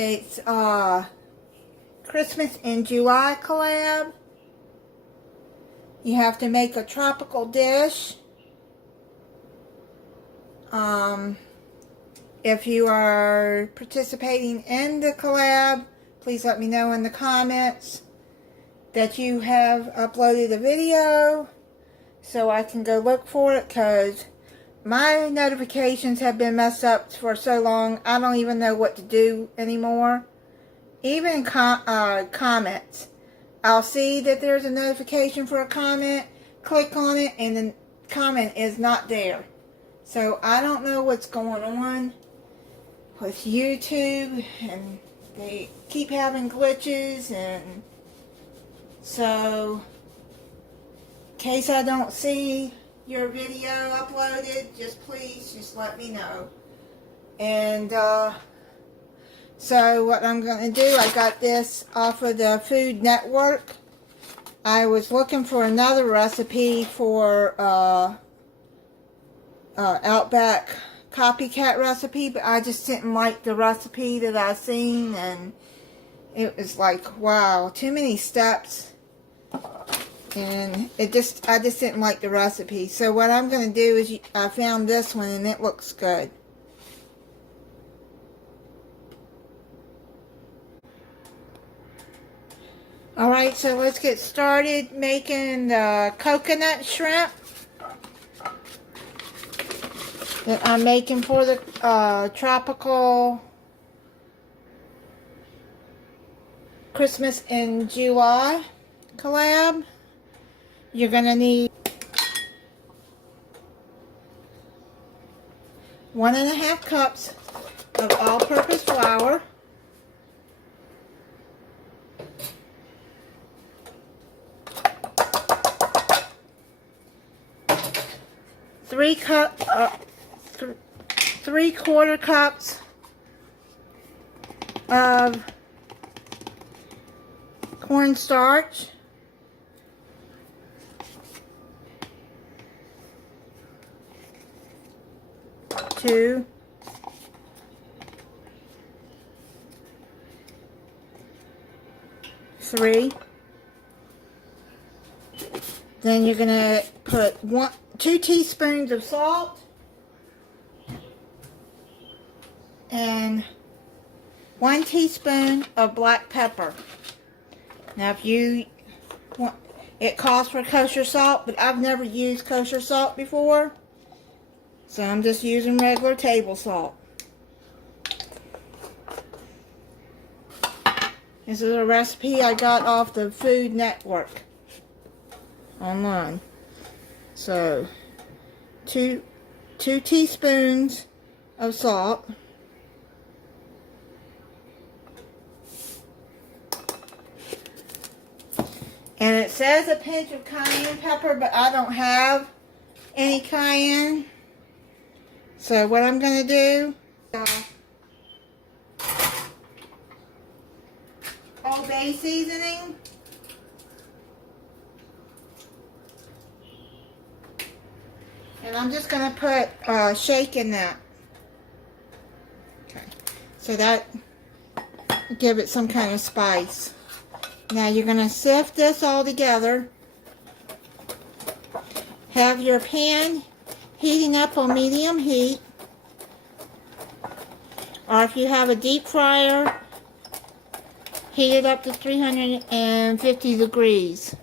It's Christmas in July collab. You have to make a tropical dish. If you are participating in the collab, please let me know in the comments that you have uploaded a video so I can go look for it, because my notifications have been messed up for so long I don't even know what to do anymore. Even comments, I'll see that there's a notification for a comment, click on it, and the comment is not there. So I don't know what's going on with YouTube, and they keep having glitches, and so in case I don't see your video uploaded, just let me know. And so what I'm going to do, I got this off of the Food Network. I was looking for another recipe for Outback copycat recipe, but I just didn't like the recipe that I seen, and it was like, wow, too many steps, and I just didn't like the recipe. So what I'm going to do is, I found this one and it looks good. Alright, so let's get started making the coconut shrimp that I'm making for the tropical Christmas in July collab. You're going to need 1.5 cups of all-purpose flour, 3/4 cups of cornstarch, 2 3. Then you're gonna put 2 teaspoons of salt and 1 teaspoon of black pepper. Now if you want, it calls for kosher salt, but I've never used kosher salt before, so I'm just using regular table salt. This is a recipe I got off the Food Network online. So 2 teaspoons of salt, and it says a pinch of cayenne pepper, but I don't have any cayenne. So what I'm going to do, Old Bay seasoning, and I'm just going to put shake in that. Okay, so that give it some kind of spice. Now you're going to sift this all together. Have your pan heating up on medium heat, or if you have a deep fryer, heat it up to 350 degrees.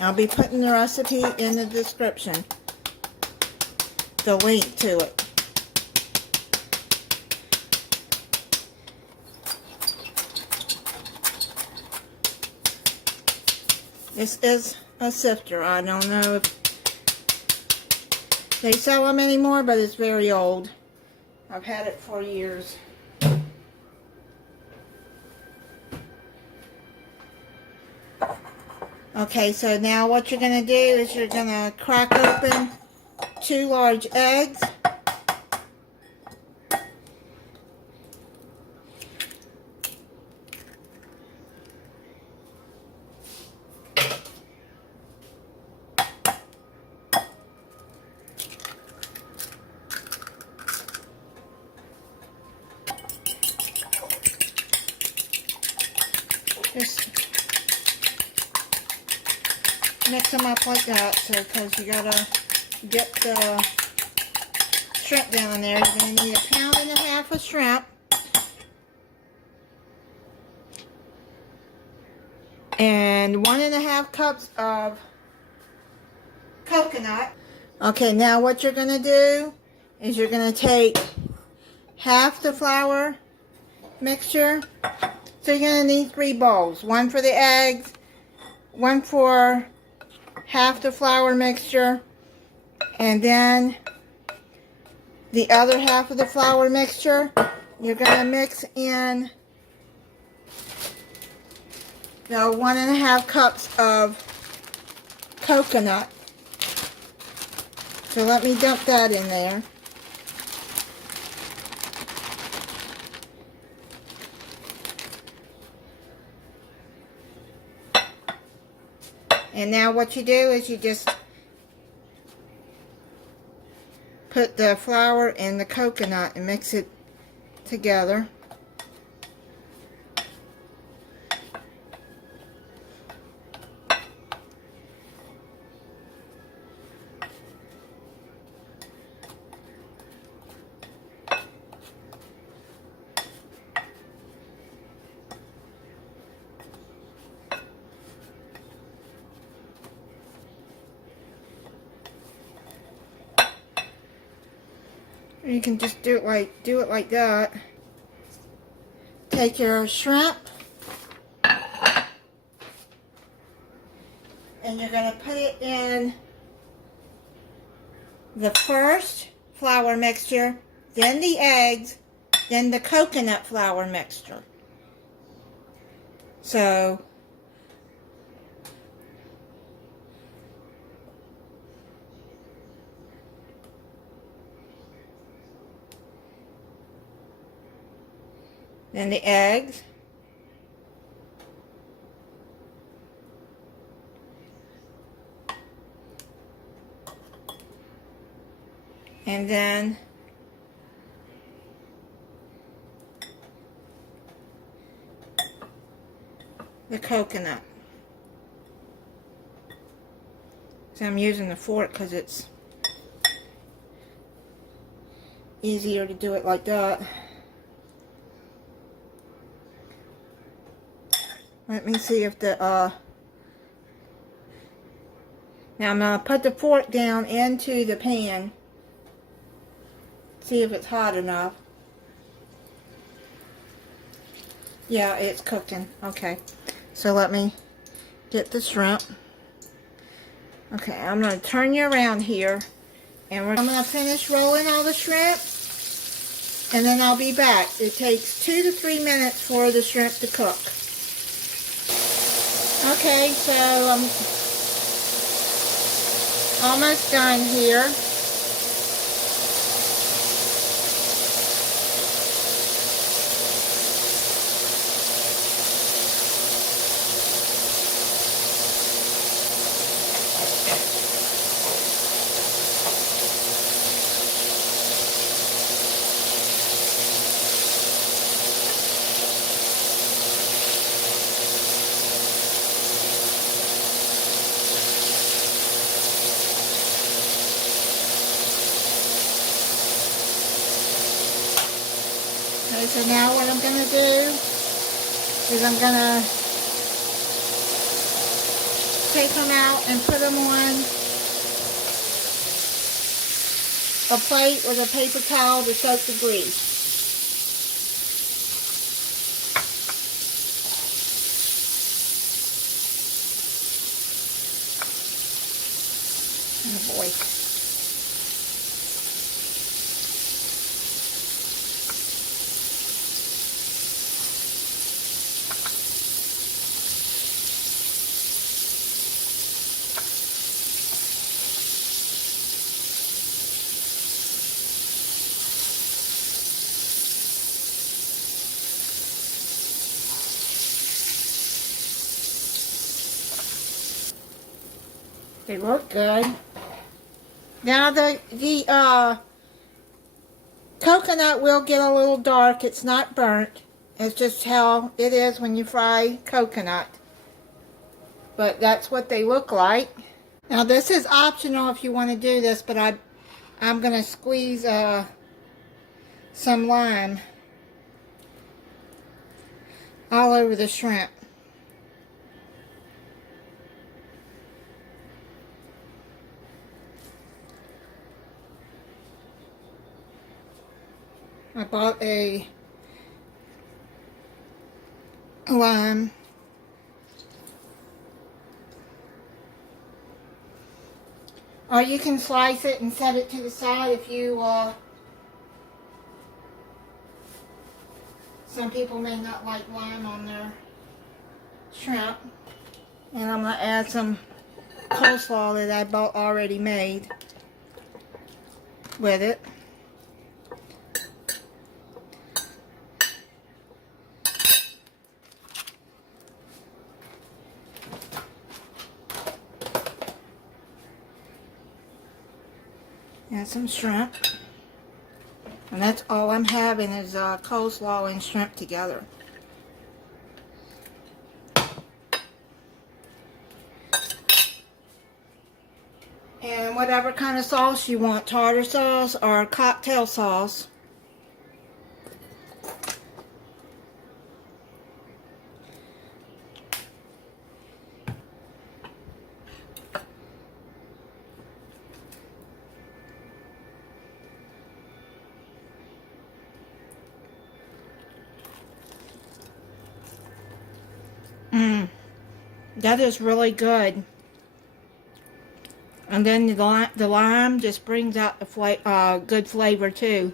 I'll be putting the recipe in the description, the link to it. This is a sifter. I don't know if they sell them anymore, but it's very old. I've had it for years. Okay, so now what you're going to do is you're going to crack open 2 large eggs. Just mix them up like that, so because you gotta get the shrimp down in there. You're gonna need 1.5 pounds of shrimp, and 1.5 cups of coconut. Okay, now what you're gonna do is you're gonna take half the flour mixture. So you're gonna need 3 bowls. One for the eggs, one for half the flour mixture, and then the other half of the flour mixture. You're gonna mix in the 1.5 cups of coconut. So let me dump that in there. And now what you do is you just put the flour and the coconut and mix it together. You can just do it like that. Take your shrimp and you're going to put it in the first flour mixture, then the eggs, then the coconut flour mixture. So then the eggs, and then the coconut. So I'm using the fork because it's easier to do it like that. Let me see if the, now I'm going to put the fork down into the pan. See if it's hot enough. Yeah, it's cooking. Okay. So let me get the shrimp. Okay, I'm going to turn you around here. And I'm going to finish rolling all the shrimp. And then I'll be back. It takes 2 to 3 minutes for the shrimp to cook. Okay, so I'm almost done here. Okay, so now what I'm going to do is I'm going to take them out and put them on a plate with a paper towel to soak the grease. Oh boy. They look good. Now the coconut will get a little dark. It's not burnt. It's just how it is when you fry coconut. But that's what they look like. Now this is optional if you want to do this, but I'm going to squeeze some lime all over the shrimp. I bought a lime. Or you can slice it and set it to the side if you, some people may not like lime on their shrimp. And I'm going to add some coleslaw that I bought already made with it. And some shrimp. And that's all I'm having is coleslaw and shrimp together. And whatever kind of sauce you want, tartar sauce or cocktail sauce. That is really good. And then the lime just brings out the good flavor too.